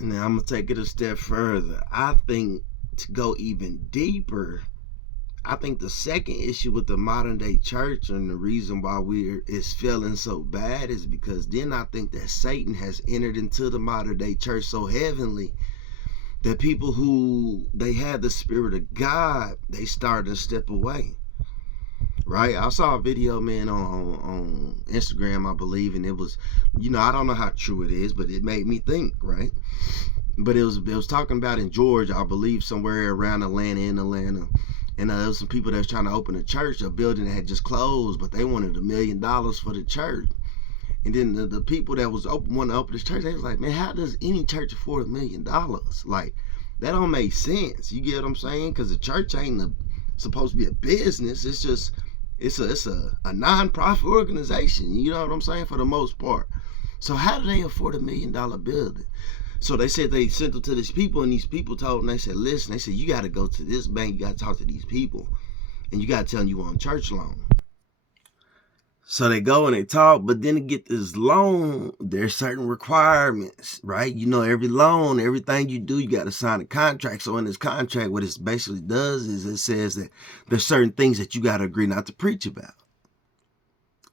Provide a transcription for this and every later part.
Now I'm gonna take it a step further. I think to go even deeper, I think the second issue with the modern day church and the reason why it's feeling so bad is because then I think that Satan has entered into the modern day church so heavily that people who they had the spirit of God, they started to step away. Right? I saw a video, man, on Instagram, I believe, and it was, I don't know how true it is, but it made me think, right? But it was talking about in Georgia, I believe, somewhere around Atlanta, and there was some people that was trying to open a church, a building that had just closed, but they wanted $1 million for the church. And then the people that was wanting to open this church, they was like, man, how does any church afford $1 million? Like, that don't make sense. You get what I'm saying? Because the church ain't supposed to be a business. It's just it's a non-profit organization. You know what I'm saying? For the most part. So how do they afford $1 million building? So they said they sent them to these people, and these people told them, they said, listen, they said, you got to go to this bank, you got to talk to these people, and you got to tell them you want a church loan. So they go and they talk, but then to get this loan, there's certain requirements, right? Every loan, everything you do, you got to sign a contract. So in this contract, what it basically does is it says that there's certain things that you got to agree not to preach about.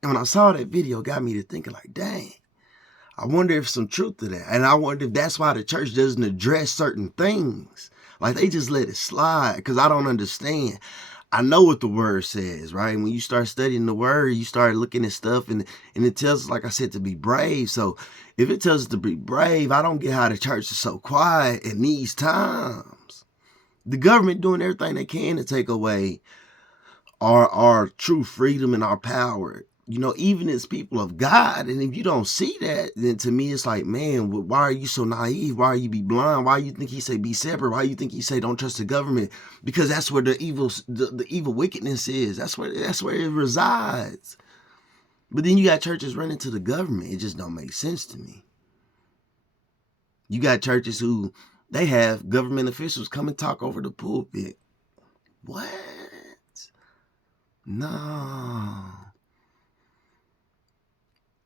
And when I saw that video, it got me to thinking like, dang, I wonder if some truth to that. And I wonder if that's why the church doesn't address certain things. Like they just let it slide because I don't understand. I know what the word says, right? When you start studying the word, you start looking at stuff and it tells us, like I said, to be brave. So if it tells us to be brave, I don't get how the church is so quiet in these times. The government doing everything they can to take away our true freedom and our power. Even as people of God, and if you don't see that, then to me it's like, man, why are you so naive? Why are you be blind? Why you think he say be separate? Why you think he say don't trust the government? Because that's where the evil wickedness is. That's where it resides. But then you got churches running to the government. It just don't make sense to me. You got churches who they have government officials come and talk over the pulpit. What? No.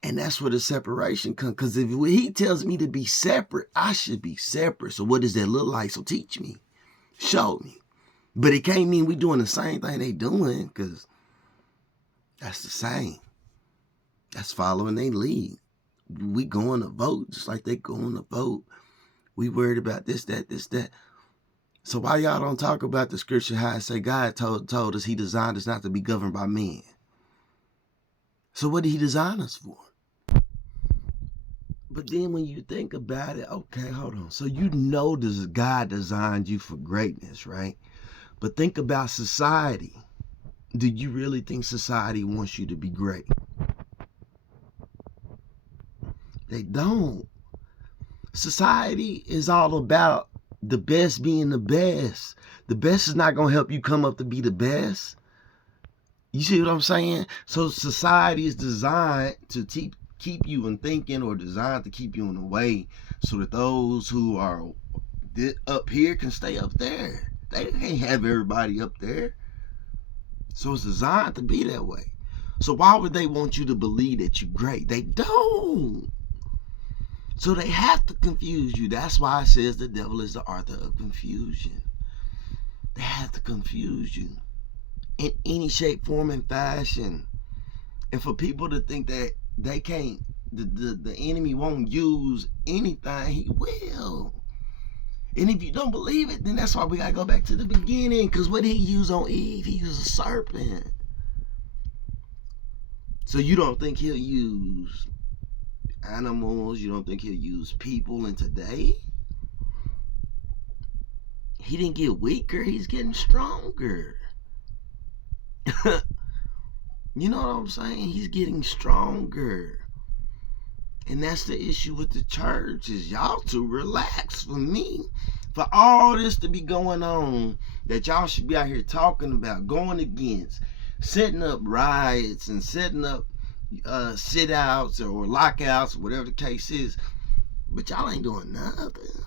And that's where the separation comes. Because if he tells me to be separate, I should be separate. So what does that look like? So teach me. Show me. But it can't mean we doing the same thing they doing, because that's the same. That's following their lead. We going to vote just like they going to vote. We worried about this, that. So why y'all don't talk about the scripture how it say God told us he designed us not to be governed by men? So what did he design us for? But then when you think about it, okay, hold on. So this God designed you for greatness, right? But think about society. Do you really think society wants you to be great? They don't. Society is all about the best being the best. The best is not going to help you come up to be the best. You see what I'm saying? So society is designed to keep you in thinking, or designed to keep you in a way so that those who are up here can stay up there. They can't have everybody up there. So it's designed to be that way. So why would they want you to believe that you're great? They don't. So they have to confuse you. That's why it says the devil is the author of confusion. They have to confuse you in any shape, form, and fashion. And for people to think that they can't, the enemy won't use anything, he will. And if you don't believe it, then that's why we gotta go back to the beginning. Because what did he use on Eve? He used a serpent. So you don't think he'll use animals? You don't think he'll use people in today? He didn't get weaker, he's getting stronger. You know what I'm saying? He's getting stronger. And that's the issue with the church, is y'all too relaxed for me. For all this to be going on, that y'all should be out here talking about, going against, setting up riots and setting up sit-outs or lockouts, whatever the case is. But y'all ain't doing nothing.